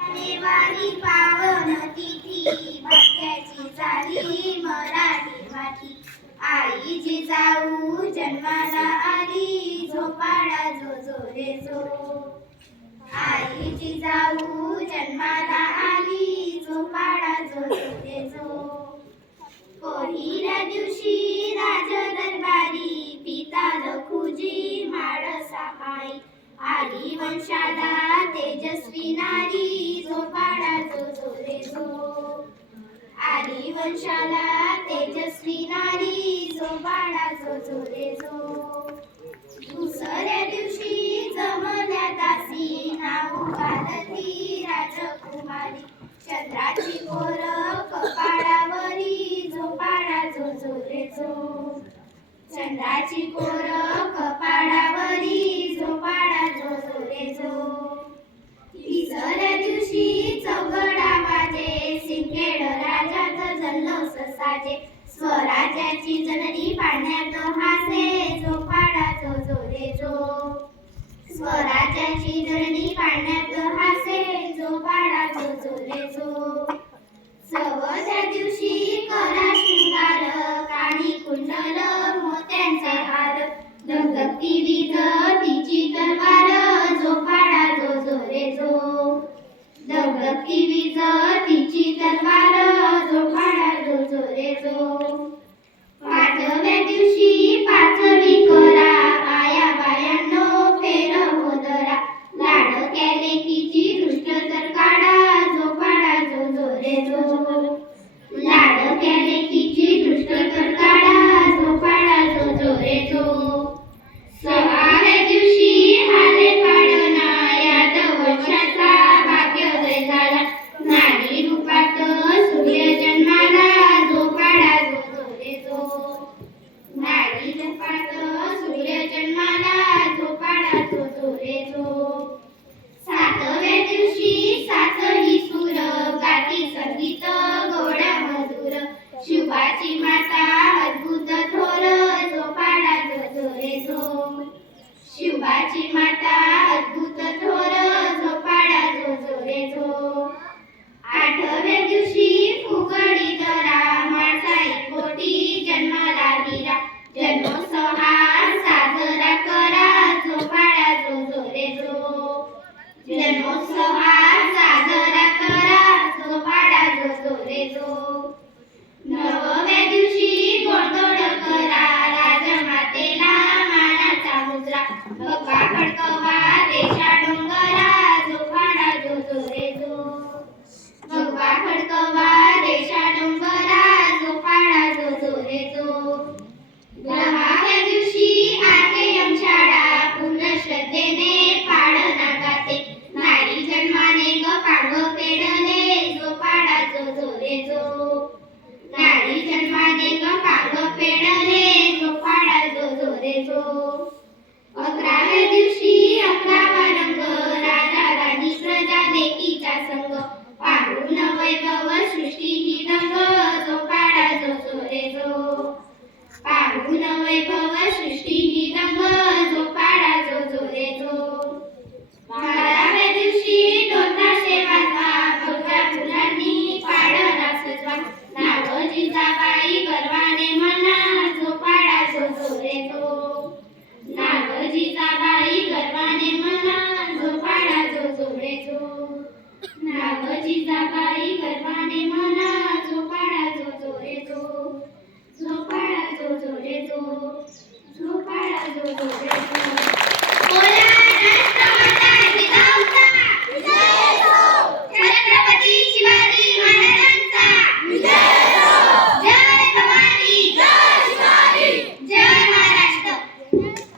देवारी पावन तिथी भाग्याची झाली मराठी माती. आई जिजाऊ जन्माला आली झोपाळा जो जो रे जो. आई जिजाऊ जन्माला आली झोपाळा जो जो रे जो. पहिल्या दिवशी राज दरबारी पिता लखुजी माळसा पायी. आली वंशाला तेजस्वी नारी झोपाळा जो जो रे जो. आली वंशाला तेजस्वी नारी झोपाळा जो जो रे जो. दुसऱ्या दिवशी जमल्या दासी नाव घालती राजकुमारी. चंद्राची कोर कपाळावरी झोपाळा जो जो रे जो. चंद्राची कोर कपाळावरी झोपाळा जो जो रे जो. तिसऱ्या दिवशी चौघडा वाजे सिंदखेड राजात जल्लोष साजे. स्वराज्याची जननी पाळण्यात हासे झोपाळा जो जो रे जो. स्वराज्याची जननी पाळण्यात हासे झोपाळा जो जो रे जो. चौथ्या दिवशी करा शृंगार कानी कुंडल मोत्यांचा हार. धगधगती वीज तिची तलवार झोपाळा जो जो रे जो. धगधगती वीज तिची तलवार झोपाळा जो जो रे जो. पाचव्या दिवशी पाचवी करा आया बायांनो फेर होदरा. लाडक्या लेकीची दृष्ट तर काढा झोपाळा जो जो रे जो. लाडक्या लेकीची दृष्ट तर काढा झोपाळा जो जो रे जो. सहाव्या दिवशी हाले पाडणा यादव वंशाचा भाग्योदय झाला. नारी रूपात सूर्य जन्माला झोपाळा जो जो रे जो. नारी रूपात सूर्य जन्माला झोपाळा जो जो रे जो. सातव्या दिवशी सातही सूर गाती संगीत गोड मधुर. शुभाची माता अद्भुत थोर झोपाळा जो जो रे जो. शुभाची माता अद्भुत थोर झोपाळा जो जो रे जो. आठव्या दिवशी फुगडी दरा माणसाई पोटी जन्माला वीरा. जन्मोत्सव हा साजरा करा झोपाळा जो जो रे जो. जन्मोत्सव हा साजरा करा झोपाळा जो जो रे जो. नवव्या दिवशी गोडधोड करा राजमातेला मानाचा मुजरा. भगवा खडकवा देशा डोंगरा झोपाळा जो जो रे जो. भगवा खडकवा देशा डोंगरा झोपाळा जो जो रे जो. दहाव्या दिवशी आते यमशाळा पूर्ण श्रद्धेने पाळणा गाते. नारी जन्माने ग पाडव पेडले झोपाळा जो जो रे जो. नारी जन्माने ग पाडव पेडले झोपाळा जो जो रे जो. अकराव्या दिवशी अकरावा रंग राजा राणी प्रजा लेकीचा संग. पाहून वैभव सृष्टी ही रंग झोपाळा जो जो रे जो. पाहून वैभव सृष्टी ही रंग झोपाळा जो जो रे जो. बाराव्या दिवशी डोलताशे वाजवा भगव्या फुलांनी पाळणा सजवा. नाव जिजाबाई गर्वाने म्हणा झोपाळा जो जो रे जो. नाव जिजाबाई गर्वाने म्हणा झोपाळा जो जो रे जो. नाव जिजा